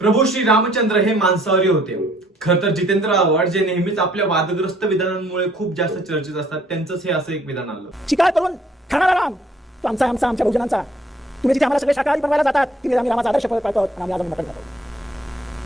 प्रभू श्री रामचंद्र हे मांसाहारी होते. खर तर जितेंद्र आव्हाड जे नेहमीच आपल्या वादग्रस्त विधानांमुळे खूप जास्त चर्चेत असतात त्यांचंच हे असं एक विधान आलं. शिकार करून खाणारा राम. तो आमचा आमचा आमच्या भोजनांचा तुम्ही जिथे आम्हाला सगळे शाकाहारी बनवायला जातात तिथे आम्ही रामाचा आदर्श पाळतो आम्ही आज मटण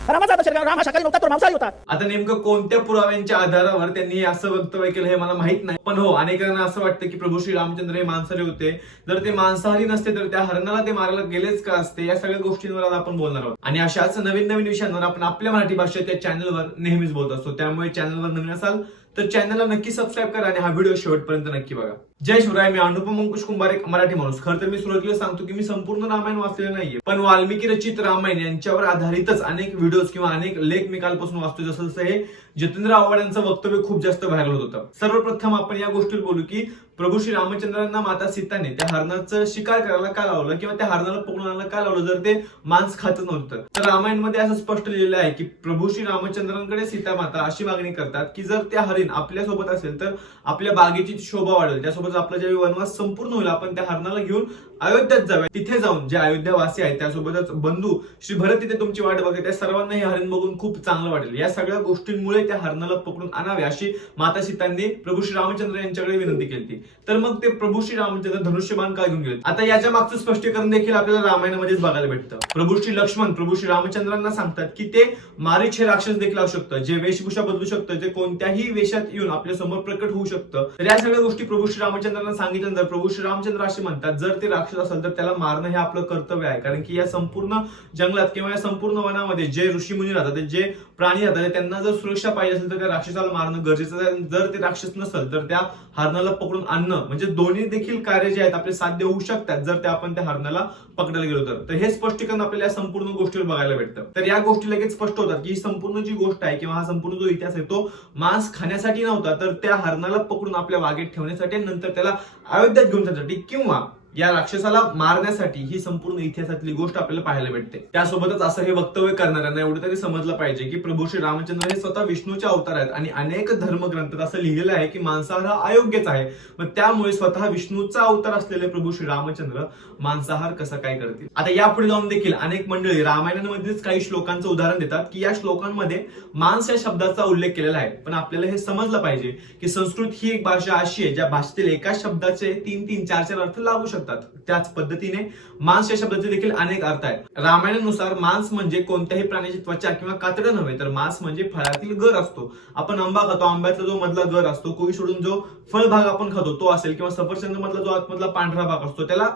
रामाचा आदर्श राम हा शाकाहारी नव्हता मांसाहारी होता. आता नेमकं कोणत्या पुराव्यांच्या आधारावर त्यांनी असं वक्तव्य केलं हे मला माहीत नाही. पण हो अनेकांना असं वाटतं की प्रभू श्री रामचंद्र हे मांसाहारी होते. जर ते मांसाहारी नसते तर त्या हरणाला ते मारायला गेलेच का असते? या सगळ्या गोष्टींवर आज आपण बोलणार आहोत. आणि अशाच नवीन नवीन विषयांवर आपण आपल्या मराठी भाषेत त्या चॅनलवर नेहमीच बोलत असतो. त्यामुळे चॅनलवर नवीन असाल तर चॅनलला नक्की सबस्क्राईब करा आणि हा व्हिडिओ शेवटपर्यंत नक्की बघा. जय शिवराय मी अनुपम अंकुश कुंभार एक मराठी माणूस. खरं तर मी सुरुवातीला सांगतो की मी संपूर्ण रामायण वाचलेलं नाहीये. पण वाल्मिकी रचित रामायण यांच्यावर आधारितच अनेक व्हिडिओज किंवा अनेक लेख मी कालपासून वाचतो जसं जसं हे जितेंद्र आव्हाड यांचं वक्तव्य खूप जास्त व्हायरल होत होतं. सर्वप्रथम आपण या गोष्टीवर बोलू की प्रभू श्री रामचंद्रांना माता सीताने त्या हरणाचं शिकार करायला का लावलं किंवा त्या हरणाला पकडायला का लावलं जर ते मांस खातच नव्हतं? तर रामायणमध्ये असं स्पष्ट लिहिलेलं आहे की प्रभू श्री रामचंद्रांकडे सीता माता अशी मागणी करतात की जर त्या हरिण आपल्यासोबत असेल तर आपल्या बागेची शोभा वाढेल. त्यासोबत आपला ज्यावेळी वनवास संपूर्ण होईल आपण त्या हरणाला घेऊन अयोध्यात जाऊया. तिथे जाऊन जे अयोध्यावासी आहेत त्यासोबतच बंधू श्री भरत तिथे तुमची वाट बघते त्या सर्वांना हे हरिण बघून खूप चांगलं वाटेल. या सगळ्या गोष्टींमुळे त्या हरणाला पकडून आणावे अशी माता सीतांनी प्रभू श्री रामचंद्र यांच्याकडे विनंती केली तर मग ते प्रभू श्री रामचंद्र धनुष्यबाण काय घेऊन गेले आता याच्या मागचं स्पष्टीकरण देखील आपल्याला रामायणामध्येच बघायला भेटतं. प्रभू श्री लक्ष्मण प्रभू श्री रामचंद्रांना सांगतात की ते मारीच हे राक्षस देखील असू शकतं जे वेशभूषा बदलू शकतं जे कोणत्याही वेशात येऊन आपल्यासमोर प्रकट होऊ शकतं. तर या सगळ्या गोष्टी प्रभू श्री रामचंद्रांना सांगितल्यानंतर प्रभू श्री रामचंद्र असे म्हणतात जर ते राक्षस असेल तर त्याला मारणं हे आपलं कर्तव्य आहे. कारण की या संपूर्ण जंगलात किंवा या संपूर्ण वनामध्ये जे ऋषी मुनी राहतात जे प्राणी राहतात त्यांना जर सुरक्षा पाहिजे असेल तर त्या राक्षसाला मारणं गरजेचं आहे. जर ते राक्षस नसेल तर त्या हरणाला पकडून आणणं. म्हणजे दोन्ही देखील कार्य जे आहेत आपले साध्य होऊ शकतात जर ते आपण त्या हरणाला पकडायला गेलो तर. हे स्पष्टीकरण आपल्याला या संपूर्ण गोष्टीवर बघायला भेटतं. तर या गोष्टी लगेच स्पष्ट होतात की ही संपूर्ण जी गोष्ट आहे किंवा हा संपूर्ण जो इतिहास आहे तो मांस खाण्यासाठी नव्हता तर त्या हरणाला पकडून आपल्या वागेत ठेवण्यासाठी नंतर त्याला अयोध्यात घेऊन जाण्यासाठी किंवा या राक्षसाला मारण्यासाठी ही संपूर्ण इतिहासातली गोष्ट आपल्याला पाहायला भेटते. त्यासोबतच असं हे वक्तव्य करणाऱ्यांना एवढं तरी समजलं पाहिजे की प्रभू श्री रामचंद्र हे स्वतः विष्णूचे अवतार आहेत आणि अनेक धर्मग्रंथात असं लिहिलेलं आहे की मांसाहार हा अयोग्यच आहे. मग त्यामुळे स्वतः विष्णूचा अवतार असलेले प्रभू श्री रामचंद्र मांसाहार कसा काय करतील? आता यापुढे जाऊन देखील अनेक मंडळी रामायणामध्येच काही श्लोकांचं उदाहरण देतात की या श्लोकांमध्ये मांस या शब्दाचा उल्लेख केलेला आहे. पण आपल्याला हे समजलं पाहिजे की संस्कृत ही एक भाषा अशी आहे ज्या भाषेतील एका शब्दाचे तीन तीन चार चार अर्थ लागू शकतात. शकतात. त्याच पद्धतीने मांस या शब्दाचे देखील अनेक अर्थ आहेत. रामायणानुसार मांस म्हणजे कोणत्याही प्राण्याची त्वचा किंवा कातडं नव्हे तर मांस म्हणजे फळातील गर असतो. आपण आंबा खातो आंब्याचा जो मधला गर असतो कोळी सोडून जो फळभाग आपण खातो तो असेल किंवा सफरचंद मधला जो आतमधला पांढरा भाग असतो त्याला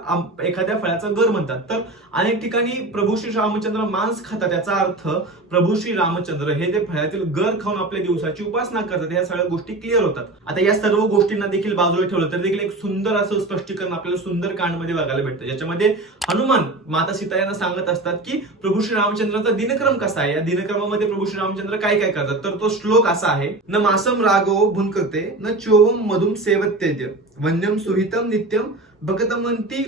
एखाद्या फळाचा गर म्हणतात. तर अनेक ठिकाणी प्रभू श्री रामचंद्र मांस खातात याचा अर्थ प्रभू श्री रामचंद्र हे ते फळातील गर खाऊन आपल्या दिवसाची उपासना करतात या सगळ्या गोष्टी क्लिअर होतात. आता या सर्व गोष्टींना देखील बाजूला ठेवलं तर देखील एक सुंदर असं स्पष्टीकरण आपल्याला सुंदर कांडमध्ये बघायला भेटतं. ज्याच्यामध्ये हनुमान माता सीता यांना सांगत असतात की प्रभू श्री रामचंद्राचा दिनक्रम कसा आहे? या दिनक्रमामध्ये प्रभू श्री रामचंद्र काय काय करतात? तर तो श्लोक असा आहे न मासम रागो भुनकते न चोवम मधुम सेवत्येद्य वन्यम सुहितम नित्यम भगतमंती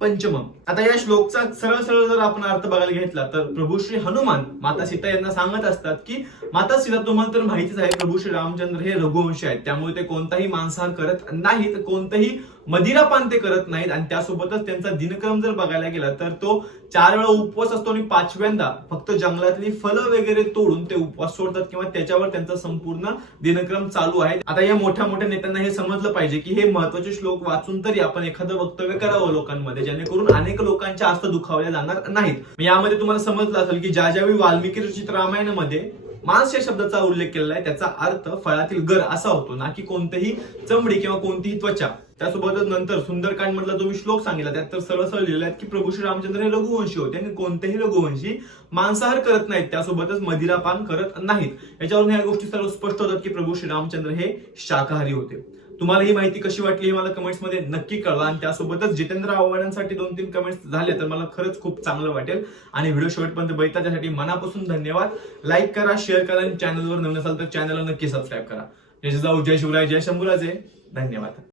पंचमम. आता या श्लोकचा सरळ सरळ जर आपण अर्थ बघायला घेतला तर प्रभू श्री हनुमान माता सीता यांना सांगत असतात की माता सीता तुम्हाला तर माहितीच आहे प्रभू श्री रामचंद्र हे रघुवंशी आहेत. त्यामुळे ते कोणताही मांसाहार करत नाहीत कोणतंही मदिरापान ते करत नाहीत. आणि त्यासोबतच त्यांचा दिनक्रम जर बघायला गेला तर तो चार वेळा उपवास असतो आणि पाचव्यांदा फक्त जंगलातली फलं वगैरे तोडून ते उपवास सोडतात किंवा त्याच्यावर त्यांचा संपूर्ण दिनक्रम चालू आहे. आता या मोठ्या मोठ्या नेत्यांना हे समजलं पाहिजे की हे महत्त्वाचे श्लोक वाचून तरी आपण एखादं वक्तव्य करावं लोकांमध्ये जेणेकरून अनेक लोकांच्या आस्था दुखावल्या जाणार नाहीत. यामध्ये तुम्हाला समजलं असेल की ज्या ज्यावेळी वाल्मिकी रचित रामायणामध्ये मांस या शब्दाचा उल्लेख केलेला आहे त्याचा अर्थ फळातील गर असा होतो ना की कोणतीही चमडी किंवा कोणतीही त्वचा. त्यासोबतच नंतर सुंदरकांड मधला जो मी श्लोक सांगितला त्यात तर सरळ सरळ लिहिला की प्रभू श्री रामचंद्र हे रघुवंशी होते आणि कोणतेही रघुवंशी मांसाहार करत नाहीत त्यासोबतच मदिरापान करत नाहीत. याच्यावरून ह्या गोष्टी सर्व स्पष्ट होतात की प्रभू श्री रामचंद्र हे शाकाहारी होते. तुम्हाला ही माहिती कशी वाटली हे मला कमेंट्समध्ये नक्की कळवा आणि त्यासोबतच जितेंद्र आव्हाडांसाठी दोन तीन कमेंट्स झाले तर मला खरंच खूप चांगलं वाटेल. आणि व्हिडिओ शेवटपर्यंत बघता त्यासाठी मनापासून धन्यवाद. लाईक करा शेअर करा आणि चॅनलवर नवीन असाल तर चॅनलला नक्की सबस्क्राईब करा. जय जाऊ जय शिवराय जय शंभूराजे. धन्यवाद.